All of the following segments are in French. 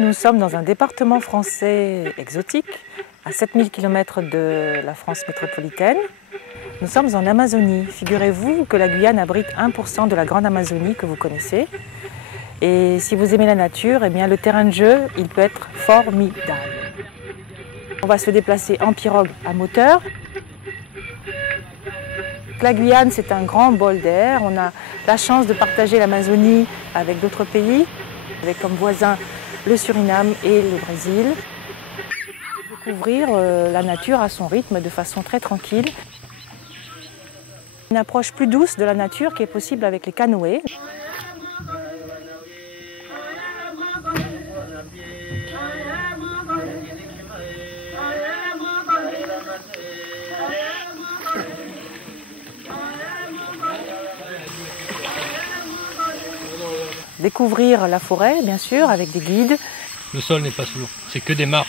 Nous sommes dans un département français exotique, à 7000 km de la France métropolitaine. Nous sommes en Amazonie. Figurez-vous que la Guyane abrite 1% de la grande Amazonie que vous connaissez. Et si vous aimez la nature, eh bien, le terrain de jeu, il peut être formidable. On va se déplacer en pirogue à moteur. La Guyane, c'est un grand bol d'air. On a la chance de partager l'Amazonie avec d'autres pays, avec comme voisins le Suriname et le Brésil. Découvrir la nature à son rythme de façon très tranquille. Une approche plus douce de la nature qui est possible avec les canoës. Découvrir la forêt, bien sûr, avec des guides. Le sol n'est pas sous l'eau, c'est que des mares.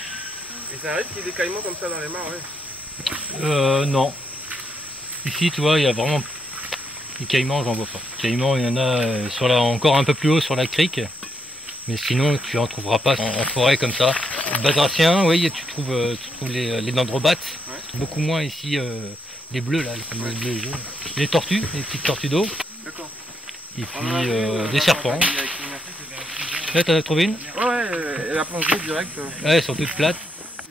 Et ça arrive qu'il y ait des caïmans comme ça dans les mares, ouais? Non. Ici, tu vois, il y a vraiment... Les caïmans, j'en vois pas. Les caïmans, il y en a encore un peu plus haut sur la crique. Mais sinon, tu en trouveras pas en forêt comme ça. Badraciens, oui, tu trouves les dendrobates. Ouais. Beaucoup moins ici, les bleus, là, comme les bleus et jaunes. Les tortues, les petites tortues d'eau. D'accord. Et puis des serpents. Là, t'en as trouvé une? Ouais, elle a plongé direct. Ouais, elles sont toutes plates.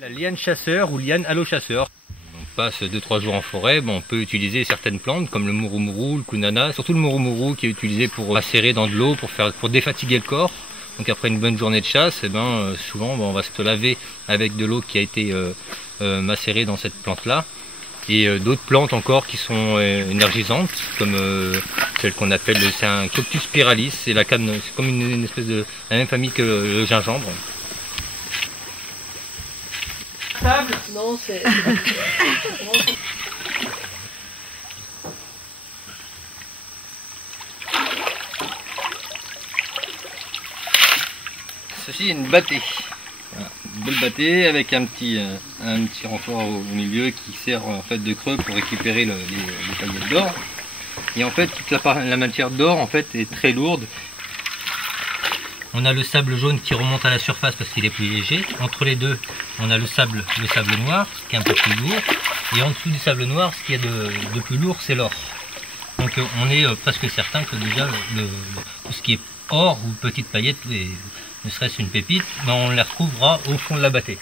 La liane chasseur ou liane allo-chasseur. On passe 2-3 jours en forêt, on peut utiliser certaines plantes comme le mouroumou, le kunana, surtout le mouroumou qui est utilisé pour macérer dans de l'eau, pour défatiguer le corps. Donc après une bonne journée de chasse, souvent on va se laver avec de l'eau qui a été macérée dans cette plante-là. Et d'autres plantes encore qui sont énergisantes, comme celle qu'on appelle, c'est un Coctus spiralis, c'est la canne, c'est comme une espèce de la même famille que le gingembre. Table? Non, c'est... Ceci est une bâtée. Voilà, une belle bâtée avec un petit renfort au milieu qui sert en fait de creux pour récupérer les paillettes d'or. Et en fait, toute la matière d'or en fait est très lourde. On a le sable jaune qui remonte à la surface parce qu'il est plus léger. Entre les deux, on a le sable noir, qui est un peu plus lourd. Et en dessous du sable noir, ce qu'il y a de plus lourd, c'est l'or. Donc on est presque certain que déjà tout ce qui est or ou petites paillettes, ne serait-ce une pépite, on les retrouvera au fond de la bâtée.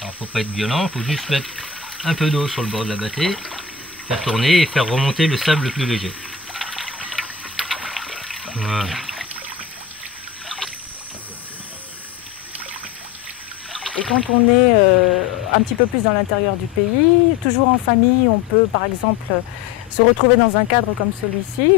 Alors faut pas être violent, faut juste mettre un peu d'eau sur le bord de la bâtée, faire tourner et faire remonter le sable le plus léger. Voilà. Et quand on est un petit peu plus dans l'intérieur du pays, toujours en famille, on peut par exemple se retrouver dans un cadre comme celui-ci.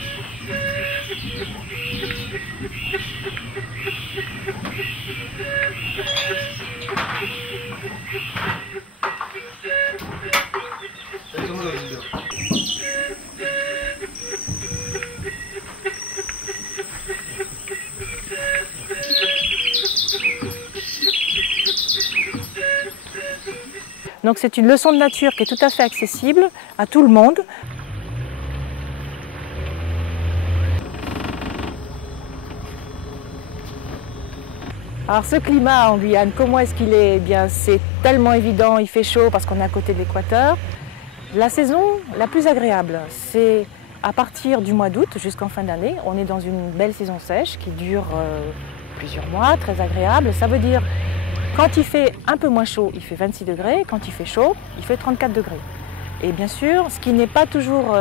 Donc c'est une leçon de nature qui est tout à fait accessible à tout le monde. Alors ce climat en Guyane, comment est-ce qu'il est? Eh bien, c'est tellement évident, il fait chaud parce qu'on est à côté de l'équateur. La saison la plus agréable, c'est à partir du mois d'août jusqu'en fin d'année. On est dans une belle saison sèche qui dure plusieurs mois, très agréable. Ça veut dire quand il fait un peu moins chaud, il fait 26 degrés. Quand il fait chaud, il fait 34 degrés. Et bien sûr, ce qui n'est pas toujours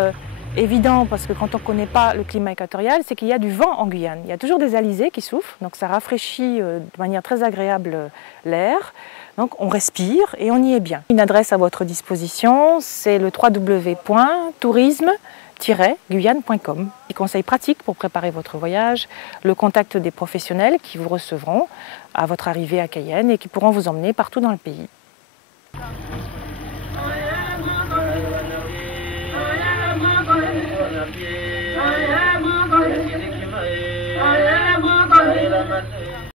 évident, parce que quand on ne connaît pas le climat équatorial, c'est qu'il y a du vent en Guyane. Il y a toujours des alizés qui soufflent, donc ça rafraîchit de manière très agréable l'air. Donc on respire et on y est bien. Une adresse à votre disposition, c'est le www.tourisme-guyane.com. Des conseils pratiques pour préparer votre voyage, le contact des professionnels qui vous recevront à votre arrivée à Cayenne et qui pourront vous emmener partout dans le pays. Yeah.